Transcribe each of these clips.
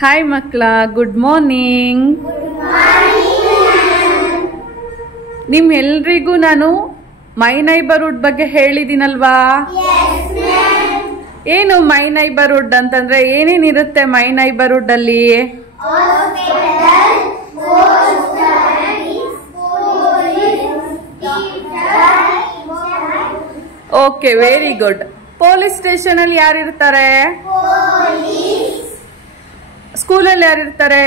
Hi ಮಕ್ಕಳ, good morning. ನಿಮ್ಮೆಲ್ರಿಗೂ ನಾನು ಮೈ ನೈಬರ್ಹುಡ್ ಬಗ್ಗೆ ಹೇಳಿದ್ದೀನಲ್ವಾ? ಏನು ಮೈ ನೈಬರ್ಹುಡ್ ಅಂತಂದ್ರೆ ಏನೇನಿರುತ್ತೆ ಮೈ ನೈಬರ್ಹುಡ್ ಅಲ್ಲಿ? Okay, very good. Police station ಅಲ್ಲಿ ಯಾರಿರ್ತಾರೆ? ಸ್ಕೂಲಲ್ಲಿ ಯಾರಿರ್ತಾರೆ?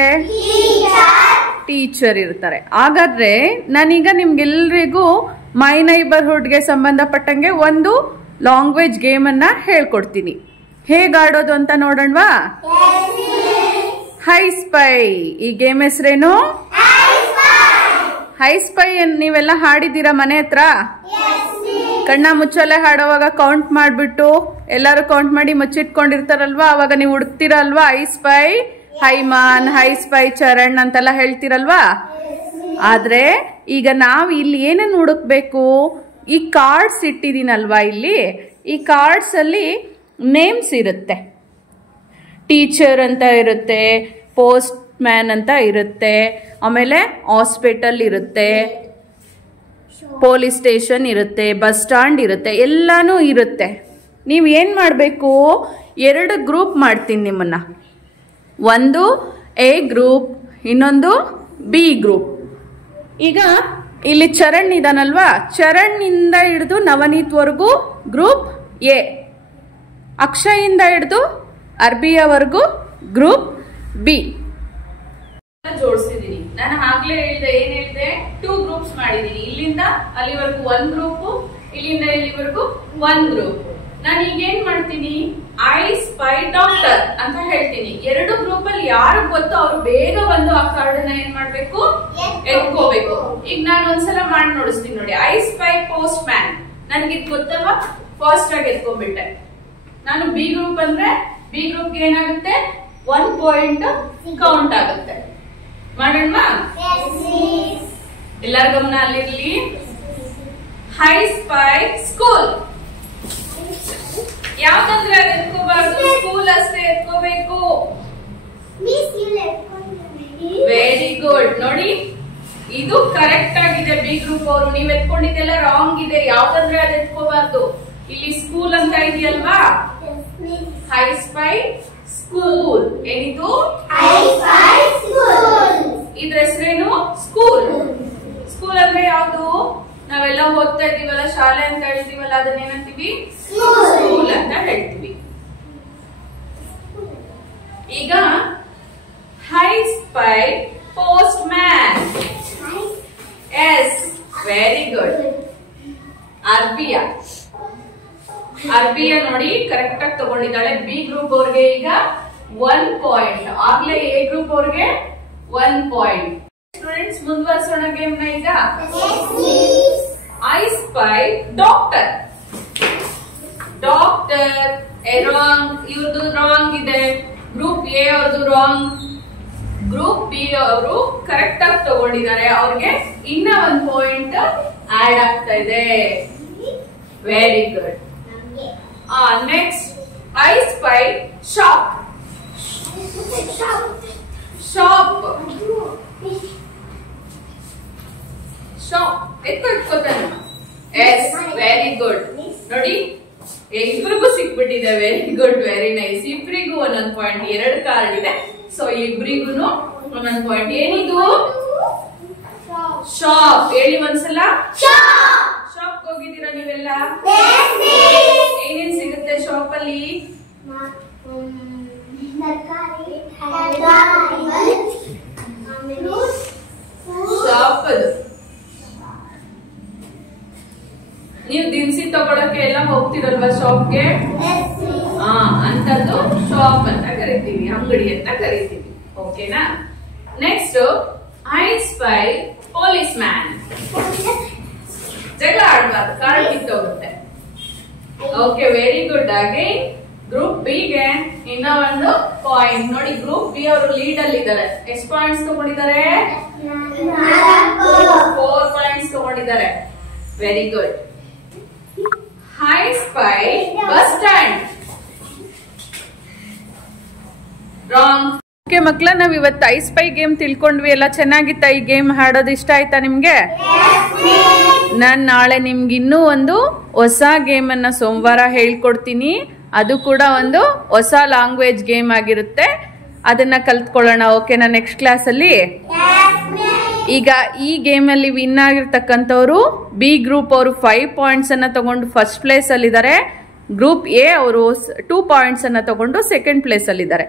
ಟೀಚರ್ ಇರ್ತಾರೆ. ಹಾಗಾದ್ರೆ ನಾನೀಗ ನಿಮ್ಗೆಲ್ರಿಗೂ ಮೈ ನೈಬರ್ಹುಡ್ಗೆ ಸಂಬಂಧಪಟ್ಟಂಗೆ ಒಂದು ಲ್ಯಾಂಗ್ವೇಜ್ ಗೇಮ್ ಅನ್ನ ಹೇಳ್ಕೊಡ್ತೀನಿ. ಹೇಗೆ ಆಡೋದು ಅಂತ ನೋಡೋಣವಾ? I spy. ಈ ಗೇಮ್ ಹೆಸರೇನು? I spy. ನೀವೆಲ್ಲ ಹಾಡಿದ್ದೀರಾ ಮನೆ ಹತ್ರ? ಕಣ್ಣ ಮುಚ್ಚಲೆ ಹಾಡುವಾಗ ಕೌಂಟ್ ಮಾಡ್ಬಿಟ್ಟು ಎಲ್ಲಾರು ಕೌಂಟ್ ಮಾಡಿ ಮುಚ್ಚಿಟ್ಕೊಂಡಿರ್ತಾರಲ್ವಾ, ಅವಾಗ ನೀವು ಹುಡುಕ್ತಿರಲ್ವಾ ಐ ಸ್ಪೈ ಹೈಮಾನ್, ಹೈ ಸ್ಪೈ ಚರಣ್ ಅಂತೆಲ್ಲ ಹೇಳ್ತಿರಲ್ವಾ? ಆದ್ರೆ ಈಗ ನಾವು ಇಲ್ಲಿ ಏನೇನು ಹುಡುಕ್ಬೇಕು? ಈ ಕಾರ್ಡ್ಸ್ ಇಟ್ಟಿದ್ದೀನಲ್ವಾ, ಇಲ್ಲಿ ಈ ಕಾರ್ಡ್ಸ್ ಅಲ್ಲಿ ನೇಮ್ಸ್ ಇರುತ್ತೆ. ಟೀಚರ್ ಅಂತ ಇರುತ್ತೆ, ಪೋಸ್ಟ್ ಮ್ಯಾನ್ ಅಂತ ಇರುತ್ತೆ, ಆಮೇಲೆ ಹಾಸ್ಪಿಟಲ್ ಇರುತ್ತೆ, ಪೊಲೀಸ್ ಸ್ಟೇಷನ್ ಇರುತ್ತೆ, ಬಸ್ ಸ್ಟ್ಯಾಂಡ್ ಇರುತ್ತೆ, ಎಲ್ಲಾನು ಇರುತ್ತೆ. ನೀವು ಏನು ಮಾಡಬೇಕು? 2 ಗ್ರೂಪ್ ಮಾಡ್ತೀನಿ ನಿಮ್ಮನ್ನ. ಒಂದು ಎ ಗ್ರೂಪ್, ಇನ್ನೊಂದು ಬಿ ಗ್ರೂಪ್. ಈಗ ಇಲ್ಲಿ ಚರಣ್ ಇದಾನಲ್ವಾ, ಚರಣ್ ಇಂದ ಹಿಡಿದು ನವನೀತ್ವರೆಗೂ ಗ್ರೂಪ್ ಎ, ಅಕ್ಷಯಿಂದ ಹಿಡಿದು ಅರ್ಬಿಯವರೆಗೂ ಗ್ರೂಪ್ ಬಿ ಜೋಡಿಸಿದೀನಿ. ನಾನು ಆಗ್ಲೇ ಹೇಳಿದೆ, ಏನ್ ಹೇಳಿದೆ? 2 ಗ್ರೂಪ್ಸ್ ಮಾಡಿದೀನಿ. ಇಲ್ಲಿಂದ ಅಲ್ಲಿವರೆಗೂ 1 ಗ್ರೂಪ್, ಇಲ್ಲಿಂದ ಇಲ್ಲಿವರೆಗೂ 1 ಗ್ರೂಪ್. ನಾನು ಈಗ ಏನ್ ಮಾಡ್ತೀನಿ? ಐ ಸ್ಪೈ ಡಾಕ್ಟರ್ ಅಂತ ಹೇಳ್ತೀನಿ. 2 ಗ್ರೂಪ್ ಅಲ್ಲಿ ಯಾರು ಗೊತ್ತೋ ಅವ್ರು ಬೇಗ ಬಂದು ಆ ಕಾರ್ಡ್ ನ ಏನ್ ಮಾಡ್ಬೇಕು? ಎತ್ಕೋಬೇಕು. ಈಗ ನಾನು ಒಂದ್ಸಲ ಮಾಡಿ ನೋಡಿಸ್ತೀನಿ ನೋಡಿ. I spy postman. ನನ್ಗೆ ಇದು ಗೊತ್ತಲ್ವಾ? ಫಾಸ್ಟ್ ಆಗಿ ಎತ್ಕೊಂಡ್ಬಿಟ್ಟೆ. ನಾನು ಬಿ ಗ್ರೂಪ್ ಅಂದ್ರೆ ಬಿ ಗ್ರೂಪ್ ಏನಾಗುತ್ತೆ? 1 ಪಾಯಿಂಟ್ ಕೌಂಟ್ ಆಗುತ್ತೆ. ಮಾಡೋಣ? ಎಲ್ಲರ ಗಮನ ಅಲ್ಲಿರ್ಲಿ. I spy school. ಯಾವ್ದಂದ್ರೆ ಅದು ಎತ್ಕೋಬಾರ್ದು, ಸ್ಕೂಲ್ ಅಷ್ಟೇ ಎತ್ಕೋಬೇಕು. Very good. ನೋಡಿ, ಇದು ಕರೆಕ್ಟ್ ಆಗಿದೆ. ಬಿ ಗ್ರೂಪ್ ಅವರು ನೀವ್ ಎತ್ಕೊಂಡಿದ್ದೆಲ್ಲ ರಾಂಗ್ ಇದೆ. ಯಾವ್ದಂದ್ರೆ ಅದು ಎತ್ಕೋಬಾರ್ದು. ಇಲ್ಲಿ ಸ್ಕೂಲ್ ಅಂತ ಇದೆಯಲ್ವಾ? High spy school. ಏನಿದು? ಇದ್ರ ಹೆಸರೇನು? ಸ್ಕೂಲ್. ಸ್ಕೂಲ್ ಅಂದ್ರೆ ಯಾವ್ದು? ನಾವೆಲ್ಲ ಓದ್ತಾ ಇದೀವಲ್ಲ, ಶಾಲೆ ಅಂತ ಹೇಳ್ತೀವಲ್ಲ, ಅದನ್ನೇನಂತೀವಿ? ಸ್ಕೂಲ್ ಅಂತ ಹೇಳ್ತೀವಿ. ಈಗ I spy postman. Yes, very good. Arbiya. Arbiya ನೋಡಿ ಕರೆಕ್ಟ್ ಆಗಿ ತಗೊಂಡಿದ್ದಾಳೆ. ಬಿ ಗ್ರೂಪ್ ಅವ್ರಿಗೆ ಈಗ 1 ಪಾಯಿಂಟ್. ಆಗ್ಲೇ ಎ ಗ್ರೂಪ್ ಅವ್ರಿಗೆ 1 ಪಾಯಿಂಟ್. ಸ್ಟೂಡೆಂಟ್ಸ್, ಮುಂದುವರಿಸೋಣ ಗೇಮ್ ನ. ಈಗ I spy doctor. Doctor wrong. ಇವ್ರದ್ದು ರಾಂಗ್ ಇದೆ. ಗ್ರೂಪ್ ಎ ಅವ್ರದ್ದು ರಾಂಗ್. ಗ್ರೂಪ್ ಬಿ ಅವರು ಕರೆಕ್ಟ್ ಆಗಿ ತಗೊಂಡಿದ್ದಾರೆ. ಅವ್ರಿಗೆ ಇನ್ನ 1 ಪಾಯಿಂಟ್ ಆಡ್ ಆಗ್ತಾ ಇದೆ. Very good. Next I spy shop. Shop. Shop ಎತ್ಕೊತಾನೆ. Yes, very good. ನೋಡಿ, ಇಬ್ರಿಗೂ ಸಿಕ್ಬಿಟ್ಟಿದೆ. Very good, very nice. ಇಬ್ರಿಗೂ 1 ಪಾಯಿಂಟ್. 2 ಕಾರ್ಡ್ ಇದೆ, ಸೊ ಇಬ್ರಿಗೂ 1 ಪಾಯಿಂಟ್. ಏನಿದು? ಶಾಪ್. ಹೇಳಿ ಒಂದ್ಸಲ. ಶಾಪ್ ಹೋಗಿದ್ದೀರಾ ನೀವೆಲ್ಲ? ಏನೇನ್ ಸಿಗುತ್ತೆ ಶಾಪ್ ಅಲ್ಲಿ? ಶಾಪ್ ಅದು ನೀವು ದಿನಸಿ ತಗೊಳಕ್ಕೆ ಎಲ್ಲ ಹೋಗ್ತಿರಲ್ವಾ ಶಾಪ್ಗೆ? ಅಂತದ್ದು ಶಾಪ್ ಅಂತ ಕರಿತೀವಿ, ಅಂಗಡಿ ಅಂತ ಕರಿತೀವಿ. ಓಕೆನಾ? Next I spy policeman. ಜಗಳ ಆಡ್ಬಾರ್ದು, ಕಾರ್ಡ್ ಕಿತ್ತೋಗುತ್ತೆ. Okay, very good. ಹಾಗೆ ಗ್ರೂಪ್ ಬಿ ಗೆ ಇನ್ನ 1 ಪಾಯಿಂಟ್. ನೋಡಿ, ಗ್ರೂಪ್ ಬಿ ಅವರು ಲೀಡ್ ಅಲ್ಲಿ ಇದ್ದಾರೆ. ಎಷ್ಟು ಪಾಯಿಂಟ್ಸ್ ತಗೊಂಡಿದ್ದಾರೆ? 4 ಪಾಯಿಂಟ್ಸ್ ತಗೊಂಡಿದ್ದಾರೆ. Very good. High spy bus stand. Wrong. Okay ಮಕ್ಕಳ, ನಾವ್ ಇವತ್ತು ಐ ಸ್ಪೈ ಗೇಮ್ ತಿಳ್ಕೊಂಡ್ವಿ. ಎಲ್ಲ ಚೆನ್ನಾಗಿತ್ತ? ಈ ಗೇಮ್ ಹಾಡೋದು ಇಷ್ಟ ಆಯ್ತಾ ನಿಮ್ಗೆ? ನಾನ್ ನಾಳೆ ನಿಮ್ಗೆ ಇನ್ನೂ ಒಂದು ಹೊಸ ಗೇಮ್ ಅನ್ನ ಸೋಮವಾರ ಹೇಳ್ಕೊಡ್ತೀನಿ. ಅದು ಕೂಡ ಒಂದು ಹೊಸ ಲ್ಯಾಂಗ್ವೇಜ್ ಗೇಮ್ ಆಗಿರುತ್ತೆ. ಅದನ್ನ ಕಲ್ತ್ಕೊಳ್ಳೋಣ. ಓಕೆನಾ? ನೆಕ್ಸ್ಟ್ ಕ್ಲಾಸ್ ಅಲ್ಲಿ. ಈಗ ಈ ಗೇಮ್ ಅಲ್ಲಿ ವಿನ್ ಆಗಿರ್ತಕ್ಕಂಥವ್ರು ಬಿ ಗ್ರೂಪ್ ಅವರು 5 ಪಾಯಿಂಟ್ಸ್ ಅನ್ನ ತಗೊಂಡು ಫಸ್ಟ್ ಪ್ಲೇಸ್ ಅಲ್ಲಿ ಇದ್ದಾರೆ. ಗ್ರೂಪ್ ಎ ಅವರು 2 ಪಾಯಿಂಟ್ಸ್ ಅನ್ನ ತಗೊಂಡು ಸೆಕೆಂಡ್ ಪ್ಲೇಸ್ ಅಲ್ಲಿ ಇದ್ದಾರೆ.